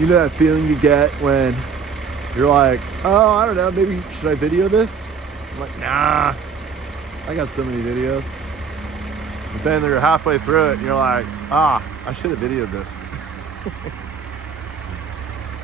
You know that feeling you get when you're like, oh, I don't know, maybe should I video this? I'm like, nah, I got so many videos. But then you're halfway through it and you're like, ah, I should have videoed this.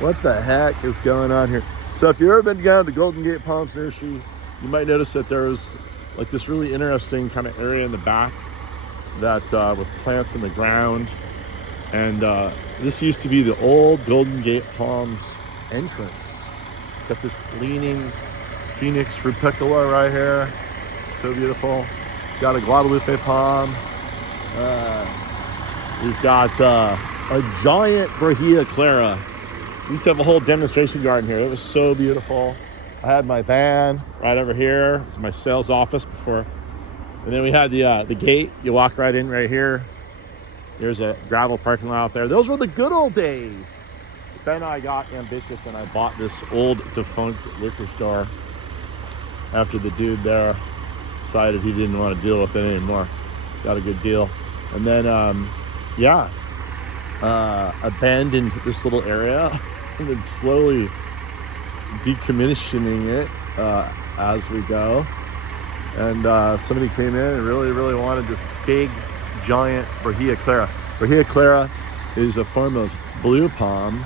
What the heck is going on here? So if you've ever been down to Golden Gate Palms Nursery, you might notice that there's like this really interesting kind of area in the back that with plants in the ground. And this used to be the old Golden Gate Palms entrance. Got this leaning Phoenix rupicola right here. So beautiful. Got a Guadalupe palm. We've got a giant Brahea Clara. We used to have a whole demonstration garden here. It was so beautiful. I had my van right over here. It's my sales office before. And then we had the gate. You walk right in right here. There's a gravel parking lot out there. Those were the good old days. But then I got ambitious and I bought this old defunct liquor store after the dude there decided he didn't want to deal with it anymore. Got a good deal. And then, abandoned this little area and then slowly decommissioning it as we go. And somebody came in and really wanted this big, giant Brahea Clara. Brahea Clara is a form of blue palm.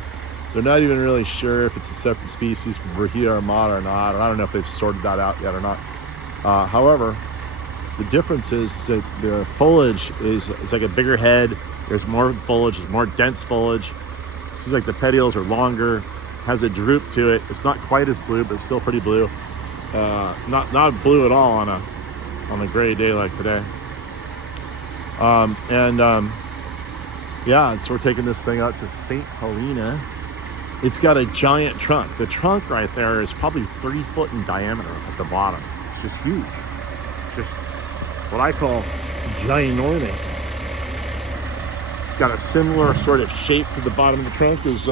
They're not even really sure if it's a separate species from Brahea armata or not. I don't know if they've sorted that out yet or not. However, the difference is that the foliage is like a bigger head. There's more foliage, more dense foliage. It seems like the petioles are longer, has a droop to it. It's not quite as blue, but still pretty blue. Not blue at all on a gray day like today. So we're taking this thing out to St. Helena. It's got a giant trunk. The trunk right there is probably 30 foot in diameter at the bottom. It's just huge. Just what I call ginormous. It's got a similar sort of shape to the bottom of the trunk as,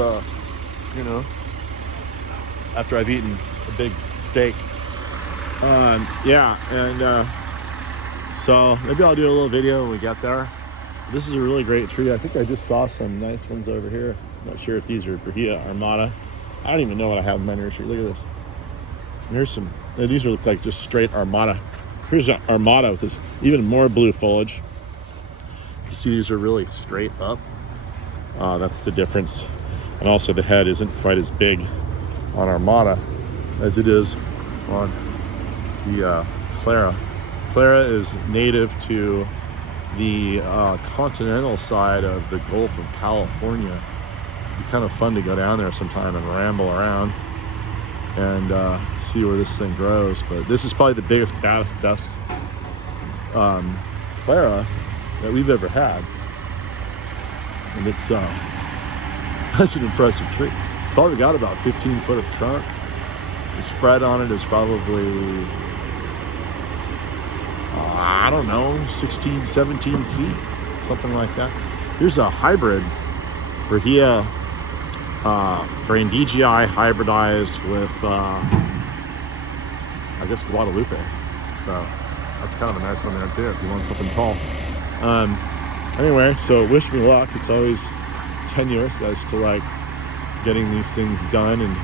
after I've eaten a big steak. So maybe I'll do a little video when we get there. This is a really great tree. I think I just saw some nice ones over here. I'm not sure if these are Brahea armata. I don't even know what I have in my nursery. Look at this. And there's some, these look like just straight armata. Here's an armata with this even more blue foliage. You see these are really straight up. That's the difference. And also the head isn't quite as big on armata as it is on the Clara. Clara is native to the continental side of the Gulf of California. It'd be kind of fun to go down there sometime and ramble around and see where this thing grows. But this is probably the biggest, baddest, best Clara that we've ever had. And it's that's an impressive tree. It's probably got about 15 foot of trunk. The spread on it is probably, I don't know, 16, 17 feet, something like that. Here's a hybrid Brahea Brandegii hybridized with, I guess, Guadalupe. So that's kind of a nice one there too, if you want something tall. Anyway, so wish me luck. It's always tenuous as to like getting these things done and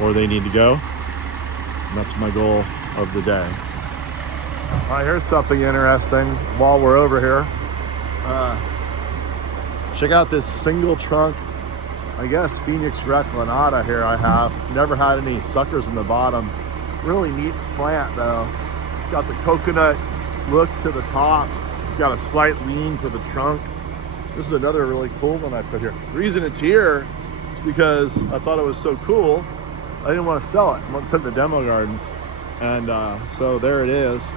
where they need to go. And that's my goal of the day. All right, here's something interesting while we're over here. Check out this single trunk, I guess, Phoenix reclinata here I have. Never had any suckers in the bottom. Really neat plant though. It's got the coconut look to the top. It's got a slight lean to the trunk. This is another really cool one I put here. The reason it's here is because I thought it was so cool. I didn't want to sell it. I want to put it in the demo garden. And so there it is.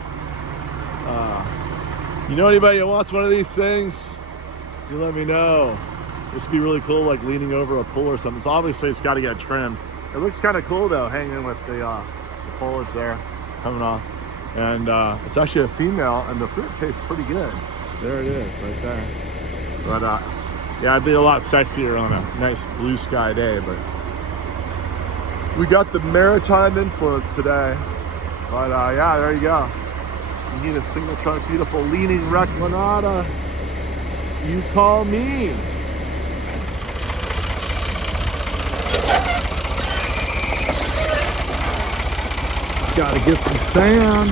You know anybody who wants one of these things? You let me know. This would be really cool, like leaning over a pool or something. So obviously it's got to get trimmed. It looks kind of cool though, hanging with the foliage there coming off. And it's actually a female, and the fruit tastes pretty good. There it is, right there. But yeah, it'd be a lot sexier on a nice blue sky day. But we got the maritime influence today. But yeah, there you go. You need a single trunk, beautiful leaning reclinata. You call me. Gotta get some sand.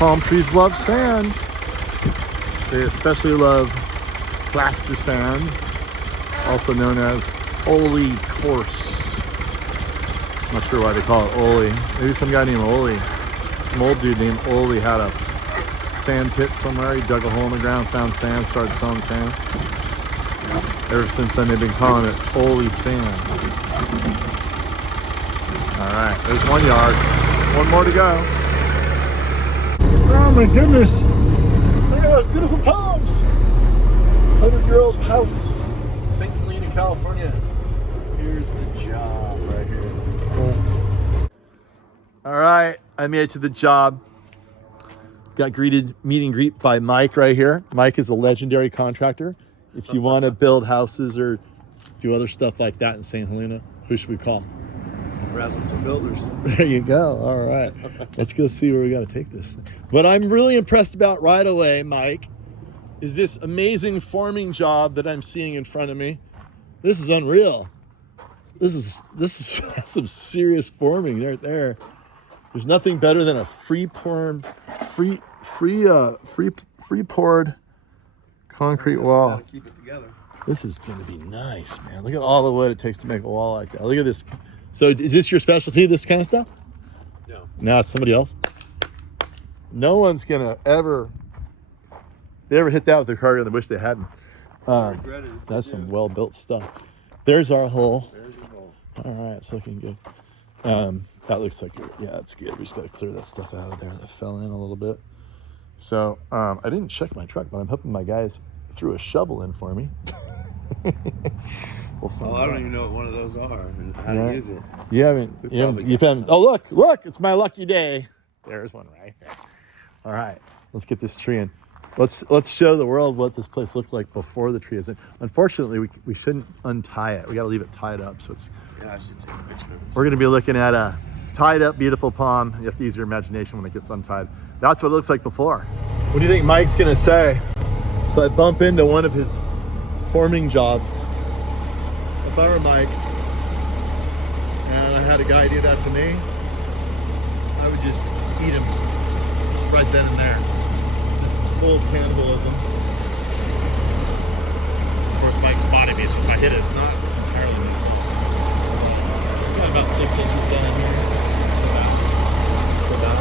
Palm trees love sand. They especially love plaster sand, also known as Ole coarse. I'm not sure why they call it Ole. Maybe some guy named Ole, some old dude named Ole had a sand pit somewhere. He dug a hole in the ground, found sand, started selling sand. Ever since then, they've been calling it Ole sand. All right, there's one yard. One more to go. Oh my goodness. Look at those beautiful palms. 100-year-old house, St. Helena, California. Here's the job right here. All right, I made it to the job. Got greeted, meet and greet by Mike right here. Mike is a legendary contractor. If you want to build houses or do other stuff like that in St. Helena, who should we call? Some builders. There you go. All right. Let's go see where we got to take this thing. What I'm really impressed about right away, Mike, is this amazing farming job that I'm seeing in front of me. This is unreal. This is some serious farming right there. There's nothing better than a free poured concrete wall. Gotta keep it together. This is going to be nice, man. Look at all the wood it takes to make a wall like that. Look at this. So is this your specialty, this kind of stuff? No. No, it's somebody else? No one's going to ever, they ever hit that with their car and they wish they hadn't. That's some well-built stuff. There's our hole. There's your hole. All right, it's looking good. That looks like, yeah, it's good. We just got to clear that stuff out of there that fell in a little bit. So I didn't check my truck, but I'm hoping my guys threw a shovel in for me. I don't even know what one of those are and how to use it. You haven't. Oh, look, it's my lucky day. There's one right there. All right, let's get this tree in. Let's show the world what this place looked like before the tree is in. Unfortunately, we shouldn't untie it. We got to leave it tied up. So it's. Yeah, I should take a picture of it. We're going to be looking at a tied up, beautiful palm. You have to use your imagination when it gets untied. That's what it looks like before. What do you think Mike's going to say if I bump into one of his farming jobs? If I were Mike and I had a guy do that to me, I would just eat him just right then and there. Just full cannibalism. Of course, Mike spotted me, so if I hit it, it's not entirely me. Got about 6 inches down in here. So bad.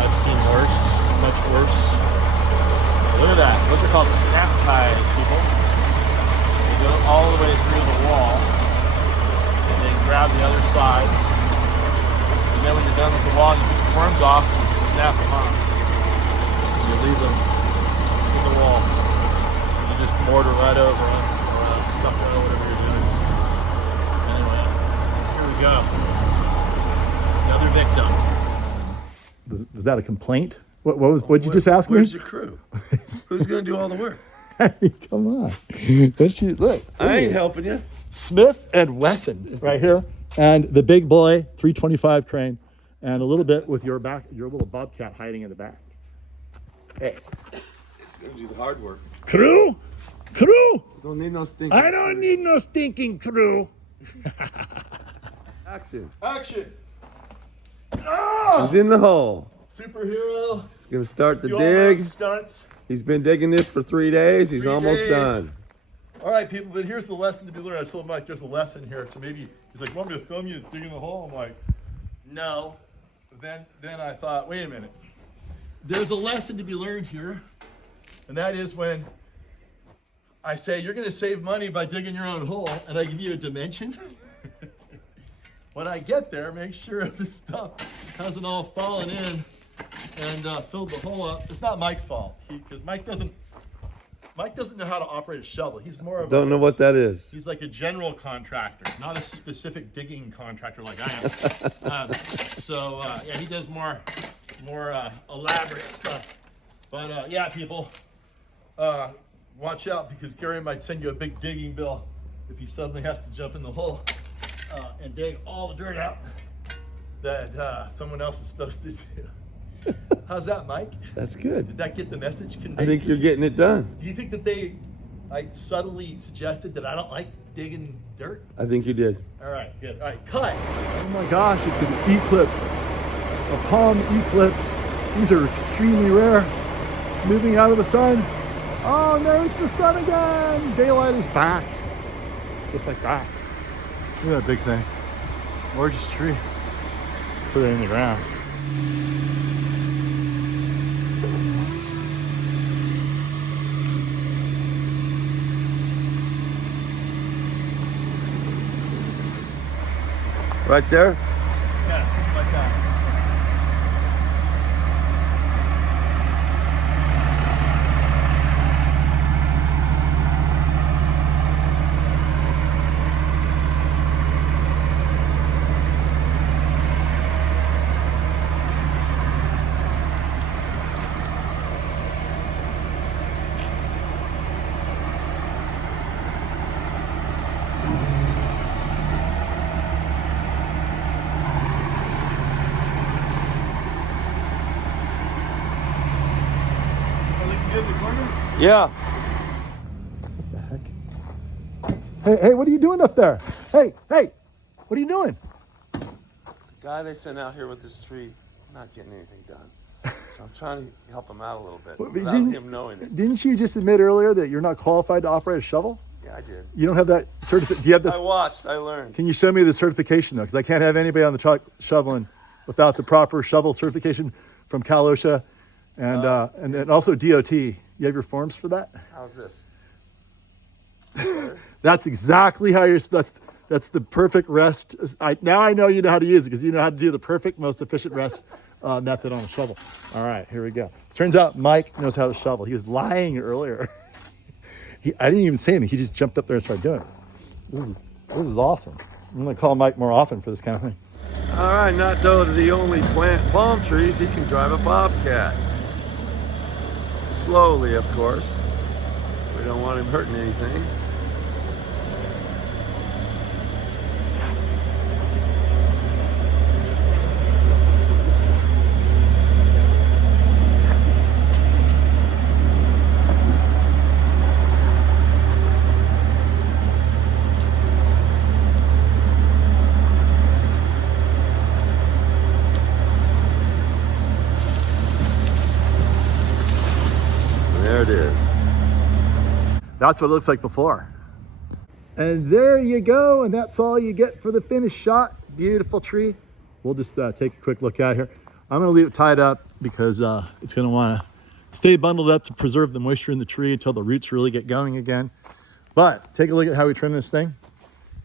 I've seen worse, much worse. Look at that. Those are called snap ties, people. They go all the way through the wall, and they grab the other side. And then when you're done with the wall, you take the worms off and you snap them on. And you leave them in the wall. You just mortar right over them, or stuff there, whatever you're doing. Anyway, here we go. Another victim. Was that a complaint? What'd you just ask me? Where's your crew? Who's gonna do all the work? Hey, come on. Don't you look? I ain't helping you. Smith and Wesson right here, and the big boy 325 crane, and a little bit with your little bobcat hiding in the back. Hey, It's gonna do the hard work. crew. Don't need no stinking. I don't need no stinking crew. Action. Action. He's in the hole. Superhero. He's gonna start the Do all dig. those stunts. He's been digging this for 3 days. He's 3 almost days. done. All right, people, but here's the lesson to be learned. I told Mike there's a lesson here. So maybe he's like, want me to film you digging the hole? I'm like, no. But then I thought, wait a minute. There's a lesson to be learned here. And that is when I say you're going to save money by digging your own hole, and I give you a dimension. When I get there, make sure the stuff hasn't all fallen in and filled the hole up. It's not Mike's fault, because Mike doesn't know how to operate a shovel. He's more of Don't know what that is. He's like a general contractor, not a specific digging contractor like I am. Yeah, he does more elaborate stuff. But yeah, people, watch out, because Gary might send you a big digging bill if he suddenly has to jump in the hole and dig all the dirt out that someone else is supposed to do. How's that, Mike? That's good. Did that get the message conveyed? I think you're getting it done. Do you think that they I subtly suggested that I don't like digging dirt? I think you did. All right, good. All right, cut. Oh my gosh, it's an eclipse. A palm eclipse. These are extremely rare. It's moving out of the sun. Oh, there's the sun again. Daylight is back. Just like that. Look at that big thing. Gorgeous tree. Let's put it in the ground. Right there? Yeah, something like that. Yeah. What the heck? Hey, what are you doing up there? Hey, what are you doing? The guy they sent out here with this tree, not getting anything done. So I'm trying to help him out a little bit without him knowing it. Didn't you just admit earlier that you're not qualified to operate a shovel? Yeah, I did. You don't have that certificate. Do you have this? I watched, I learned. Can you show me the certification though? Because I can't have anybody on the truck shoveling without the proper shovel certification from Cal OSHA and also DOT. You have your forms for that? How's this? That's exactly how you're. That's the perfect rest. Now I know you know how to use it because you know how to do the perfect, most efficient rest method on a shovel. All right, here we go. Turns out Mike knows how to shovel. He was lying earlier. I didn't even say anything. He just jumped up there and started doing it. This is awesome. I'm gonna call Mike more often for this kind of thing. All right, not does he only plant palm trees, he can drive a bobcat. Slowly, of course. We don't want him hurting anything. There it is. That's what it looks like before. And there you go. And that's all you get for the finished shot. Beautiful tree. We'll just take a quick look at here. I'm going to leave it tied up because it's going to want to stay bundled up to preserve the moisture in the tree until the roots really get going again. But take a look at how we trim this thing.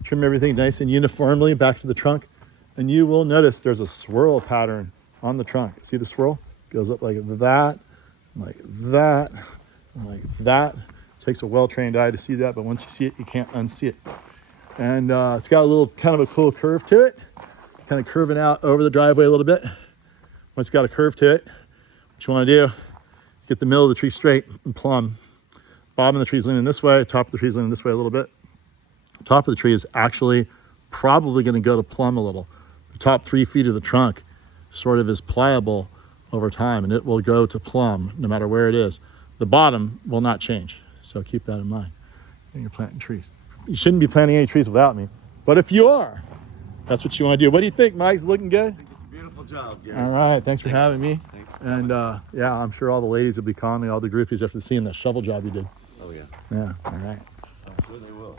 Trim everything nice and uniformly back to the trunk. And you will notice there's a swirl pattern on the trunk. See the swirl? Goes up like that, like that, like that. Takes a well-trained eye to see that, but once you see it, you can't unsee it. And it's got a little kind of a cool curve to it, kind of curving out over the driveway a little bit. When it's got a curve to it, what you want to do is get the middle of the tree straight and plumb. Bottom of the tree is leaning this way, top of the tree is leaning this way a little bit. Top of the tree is actually probably going to go to plumb a little. The top 3 feet of the trunk sort of is pliable over time, and it will go to plumb no matter where it is. The bottom will not change. So keep that in mind when you're planting trees. You shouldn't be planting any trees without me, but if you are, that's what you want to do. What do you think, Mike? Is it looking good? I think it's a beautiful job, Gary. All right, thanks for having me. Thanks. And yeah, I'm sure all the ladies will be calling me, all the groupies after seeing the shovel job you did. Oh, yeah. Yeah, all right. I'm sure they will.